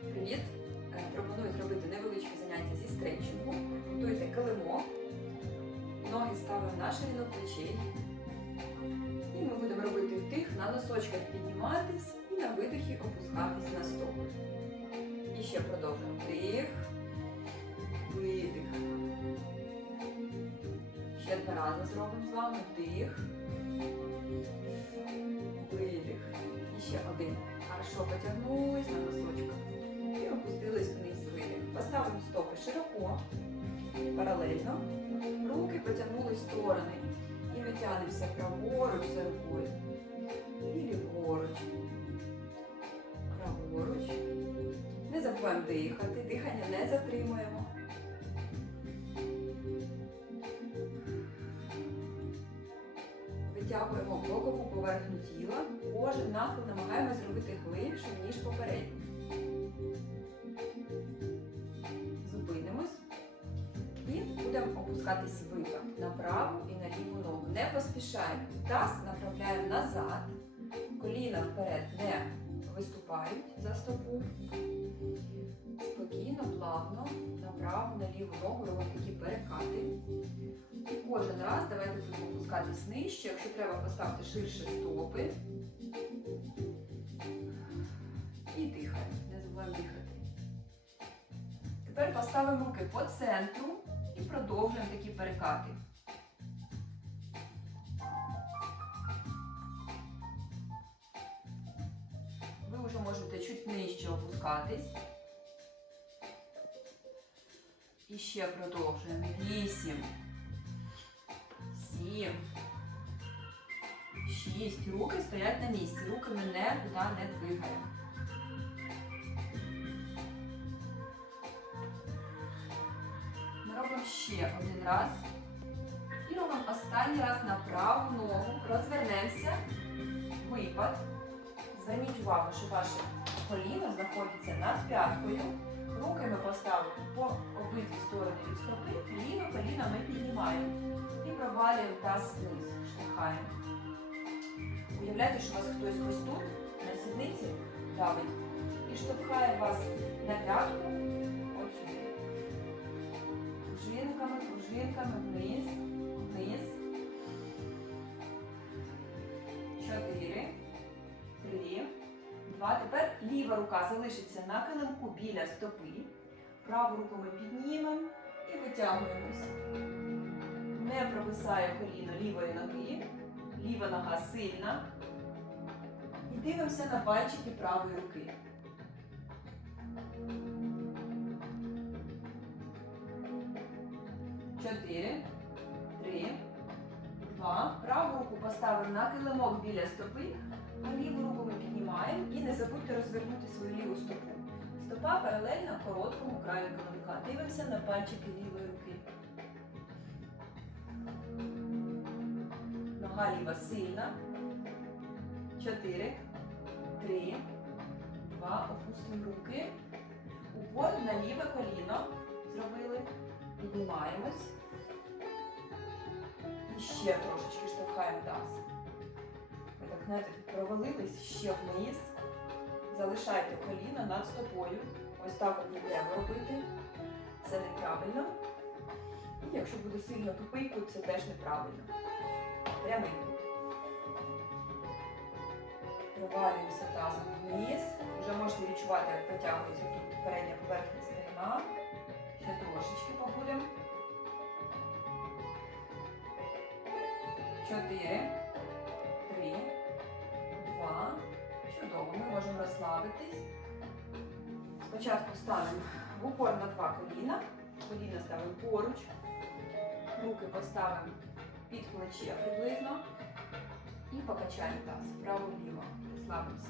Привіт! Е, Пропоную зробити невеличке заняття зі стретчингу. Готуйте килимок, ноги ставимо на ширину плечей. І ми будемо робити вдих, на носочках підніматись і на видихі опускатись на стопи. І ще продовжуємо. Вдих, видих. Ще два рази зробимо з вами. Вдих, видих. І ще один. Хорошо потягнулись на носочках. І вниз. Поставимо стопи широко, паралельно. Руки потягнули в сторони. І ми тягнемося праворуч за рукою. І ліворуч. Праворуч. Не забуваємо дихати. Дихання не затримуємо. Витягуємо бокову поверхню тіла. Кожен нахил намагаємося зробити глибше, ніж попередній. Поспішаємо. Таз направляємо назад. Коліна вперед не виступають за стопу. Спокійно, плавно на праву, на ліву ногу робимо такі перекати. І кожен раз давайте будемо опускатись нижче. Якщо треба, поставте ширше стопи. І дихаємо. Не забуваємо дихати. Тепер поставимо руки по центру і продовжуємо такі перекати. Можете чуть нижче опускатись. І ще продовжуємо. Вісім. Сім. Шість. Руки стоять на місці. Руки ми нікуди не двигаємо. Ми робимо ще один раз. І робимо останній раз на праву ногу. Розвернемося. Випад. Зверніть увагу, що ваше коліно знаходиться над п'яткою. Руки ми поставимо по обидві сторони від стопи. Ліве коліно ми піднімаємо. І провалюємо таз вниз. Штовхаємо. Уявляйте, що у вас хтось ось тут, на сідниці, давить. І штовхає вас на п'ятку. От сюди. Пружинками, пружинками, вниз, вниз. Два. Тепер ліва рука залишиться на килимку біля стопи. Праву руку ми піднімемо і витягуємося. Не провисає коліно лівої ноги. Ліва нога сильна. І дивимося на пальчики правої руки. Чотири, три, два. Праву руку поставимо на килимок біля стопи, а ліву руку ми піднімаємо і не забудьте розвернути свою ліву стопу. Стопа паралельна короткому краю килимка. Дивимося на пальчики лівої руки. Нога ліва сильна. Чотири, три, два. Опустимо руки. Упор на ліве коліно зробили. Піднімаємось. І ще трошечки штовхаємо таз. Так знаєте, провалились ще вниз. Залишайте коліно над стопою. Ось так от не треба робити. Це неправильно. І якщо буде сильно тупий кут, це теж неправильно. Прямий. Провалюємося тазом вниз. Вже можете відчувати, як потягується тут передня поверхня стегна. Ще трошечки побудемо. Чотири, три, два. Чудово. Ми можемо розслабитись. Спочатку ставимо в упор на два коліна. Коліна ставимо поруч. Руки поставимо під плече приблизно. І покачаємо таз вправо-вліво. Розслабимося.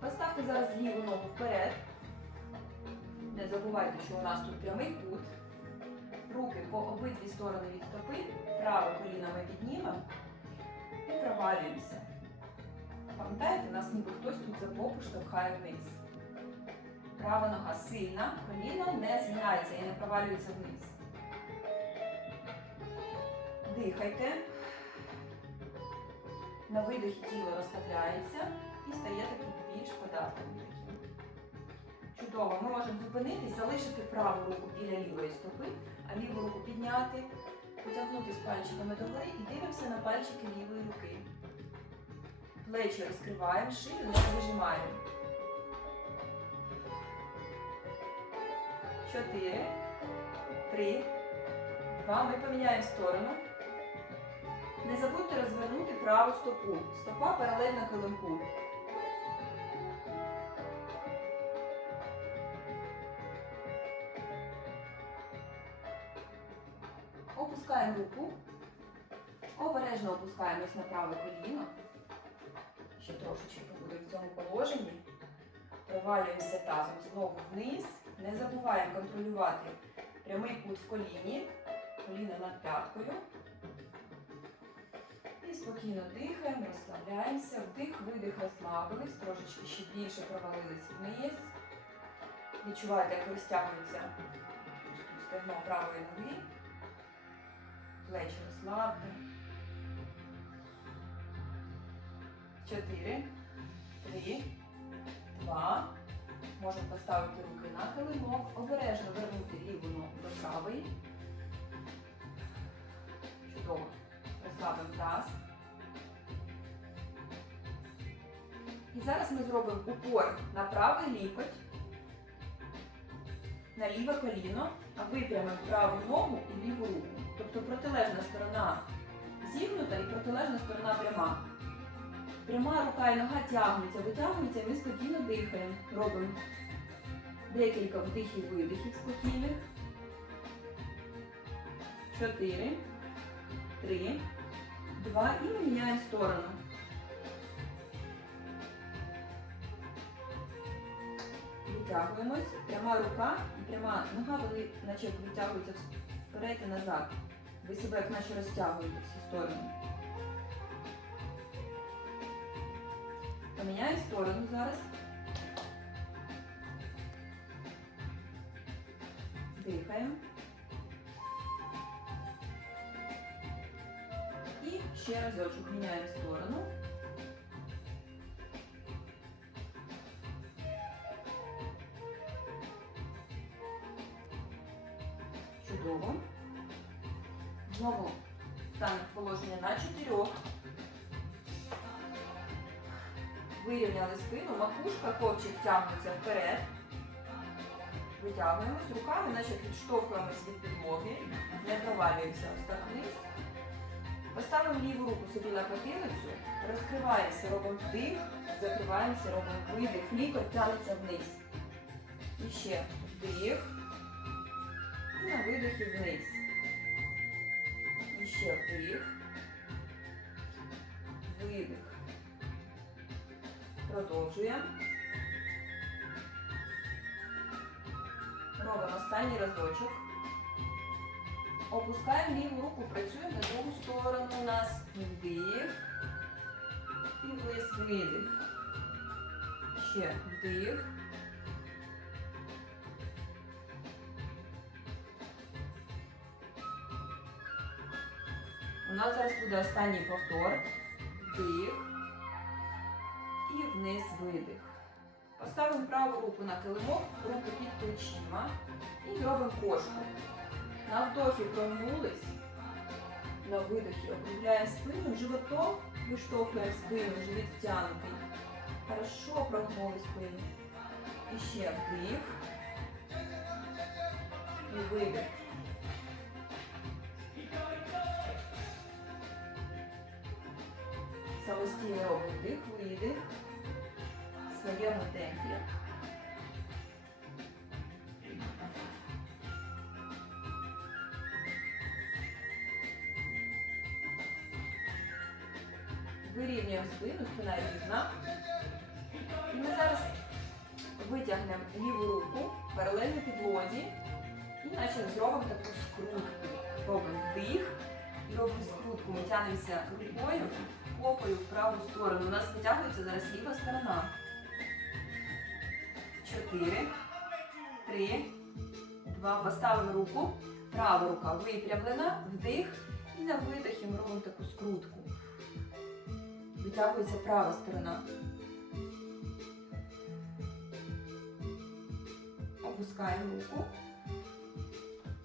Поставте зараз ліву ногу вперед. Не забувайте, що у нас тут прямий кут. Руки по обидві сторони від стопи. Праве коліно ми піднімемо і провалюємося. Пам'ятаєте, нас ніби хтось тут за попу штовхає вниз. Права нога сильна, коліно не згинається і не провалюється вниз. Дихайте. На видохі тіло розслабляється і стає таким більш податливим. Чудово, ми можемо зупинитись, залишити праву руку біля лівої стопи, а ліву руку підняти, потягнути з пальчиками догори і дивимося на пальчики лівої руки. Плечі розкриваємо, шию не вижимаємо. Чотири, три, два. Ми поміняємо сторону. Не забудьте розвернути праву стопу. Стопа паралельно килимку. Опускаємо руку. Обережно опускаємось на праве коліно. Ще трошечки побуде в цьому положенні. Провалюємося тазом знову вниз. Не забуваємо контролювати прямий кут в коліні, коліно над п'яткою. І спокійно дихаємо, розслабляємося. Вдих, видих, розслабились, трошечки ще більше провалились вниз. Відчуваєте, як розтягується стегно правої ноги. Плечі розслабте. Чотири, три, два. Можемо поставити руки на килимок, обережно вернути ліву ногу до правої. Чудово. Розслабимо таз. І зараз ми зробимо упор на правий лікоть, на ліве коліно, а випрямимо праву ногу і ліву руку. Тобто протилежна сторона зігнута і протилежна сторона пряма. Пряма рука і нога тягнуться, витягуються, і ми спокійно дихаємо. Робимо декілька вдихів, видихів спокійних. Чотири, три, два і міняємо сторону. Витягуємось, пряма рука і пряма нога, вони наче витягуються вперед і назад. Ви себе як наче розтягуєте всі сторони. Поміняємо сторону зараз. Дихаємо. І ще разочок міняємо сторону. Ковчик тягнеться вперед. Витягуємось руками, наче підштовхуємось від підлоги, не провалюємося так вниз. Поставимо ліву руку собі на потилицю, розкриваємося, робимо вдих, закриваємося, робимо видих, лікоть тягнеться вниз. І ще вдих. І на видихі вниз. І ще вдих. Видих. Продовжуємо. Робимо останній разочок. Опускаємо ліву руку, працюємо на другу сторону у нас. Вдих. І вниз видих. Ще вдих. У нас зараз буде останній повтор. Вдих. І вниз видих. Поставимо праву руку на килимок, руки під плечима і зробимо кошку. На вдохі прогнулись, на видохі округляємо спину, животом виштовхуємо спину, живіт втягнутий. Хорошо прогнули спину. І ще вдих. І видих. Самостійно робимо видих. Своєму темпі. Вирівнюємо спину, спина рівна. І ми зараз витягнемо ліву руку паралельно підлозі і наче зробимо таку скрутку. Робимо вдих і робимо скрутку. Ми тягнемося рукою, попою в праву сторону. У нас витягується зараз ліва сторона. Чотири, три, два. Поставимо руку. Права рука випрямлена, вдих. І на видихі ми робимо таку скрутку. Витягується права сторона. Опускаємо руку.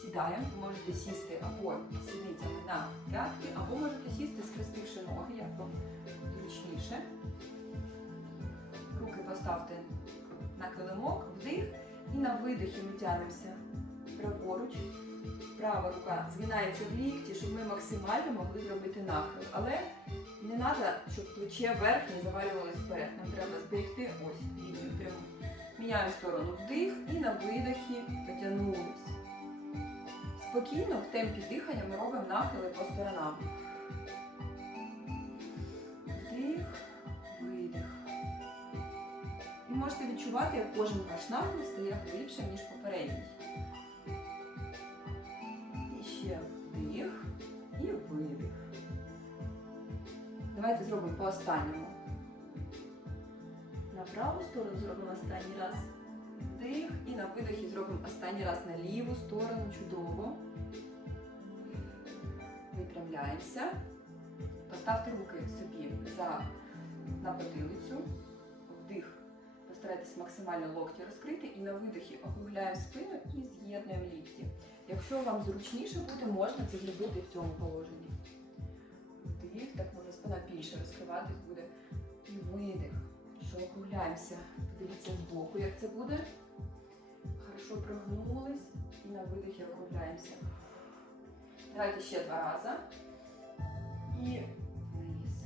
Сідаємо. Можете сісти або сідницями на п'ятки, або можете сісти, схрестивши ноги, як вам зручніше. Руки поставте на килимок, вдих, і на видихі ми тягнемося праворуч. Права рука згинається в лікті, щоб ми максимально могли зробити нахил. Але не треба, щоб плече верхнє завалювалось вперед. Нам треба зберегти ось лінію пряму. Міняємо сторону вдих і на видихі потягнулись. Спокійно в темпі дихання ми робимо нахили по сторонам. Можете відчувати, як кожен ваш нахил стає глибшим, ніж попередній. І ще вдих і видих. Давайте зробимо по останньому. На праву сторону зробимо останній раз. Вдих і на видихі зробимо останній раз на ліву сторону. Чудово. Випрямляємося. Поставте руки собі за на потилицю. Вдих. Максимально локті розкрити і на видихі округляємо спину і з'єднуємо лікті. Якщо вам зручніше буде, можна це зробити в цьому положенні. Вдих, так може спина більше розкриватись буде. І видих. Що округляємося. Подивіться збоку, як це буде. Хорошо прогнулись і на видихі округляємося. Давайте ще два рази. І вниз.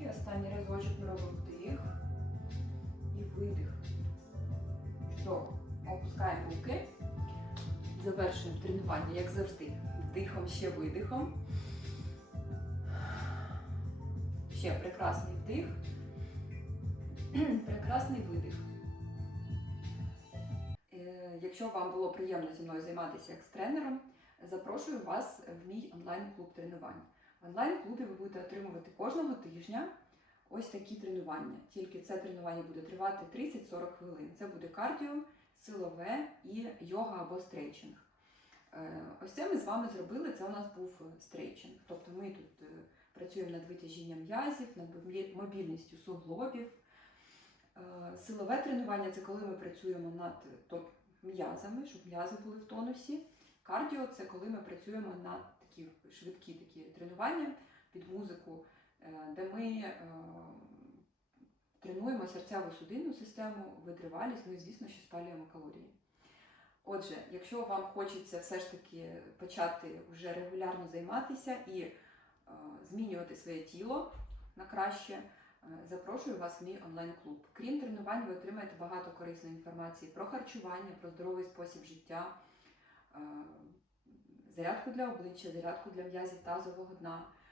І останній разочок ми робимо вдих видих. Чудово. Опускаємо руки. Завершуємо тренування, як завжди. Вдихом, ще видихом. Ще прекрасний вдих. Прекрасний видих. Е, Якщо вам було приємно зі мною займатися як з тренером, запрошую вас в мій онлайн-клуб тренувань. В онлайн-клубі ви будете отримувати кожного тижня ось такі тренування. Тільки це тренування буде тривати 30-40 хвилин. Це буде кардіо, силове і йога або стрейчинг. Е, Ось це ми з вами зробили. Це у нас був стрейчинг. Тобто ми тут е, працюємо над витяжінням м'язів, над мобільністю суглобів. Е, Силове тренування це коли ми працюємо над м'язами, щоб м'язи були в тонусі. Кардіо це коли ми працюємо над такі швидкі такі тренування під музику, е, де ми е, тренуємо серцево-судинну систему, витривалість, ну і звісно, що спалюємо калорії. Отже, якщо вам хочеться все ж таки почати вже регулярно займатися і е, змінювати своє тіло на краще, е, запрошую вас в мій онлайн-клуб. Крім тренувань, ви отримаєте багато корисної інформації про харчування, про здоровий спосіб життя, е, зарядку для обличчя, зарядку для м'язів тазового дна, е,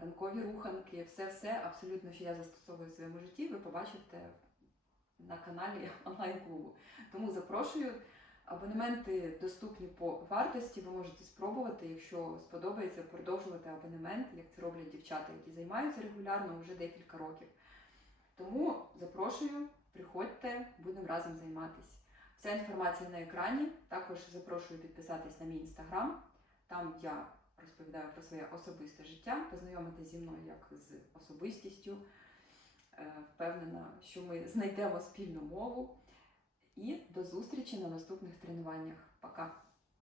ранкові руханки, все-все абсолютно, що я застосовую в своєму житті, ви побачите на каналі онлайн-клубу. Тому запрошую. Абонементи доступні по вартості. Ви можете спробувати, якщо сподобається, продовжувати абонемент, як це роблять дівчата, які займаються регулярно вже декілька років. Тому запрошую, приходьте, будемо разом займатися. Вся інформація на екрані. Також запрошую підписатись на мій інстаграм. Там я розповідаю про своє особисте життя, познайомитися зі мною як з особистістю. Е, Впевнена, що ми знайдемо спільну мову. І до зустрічі на наступних тренуваннях. Пока!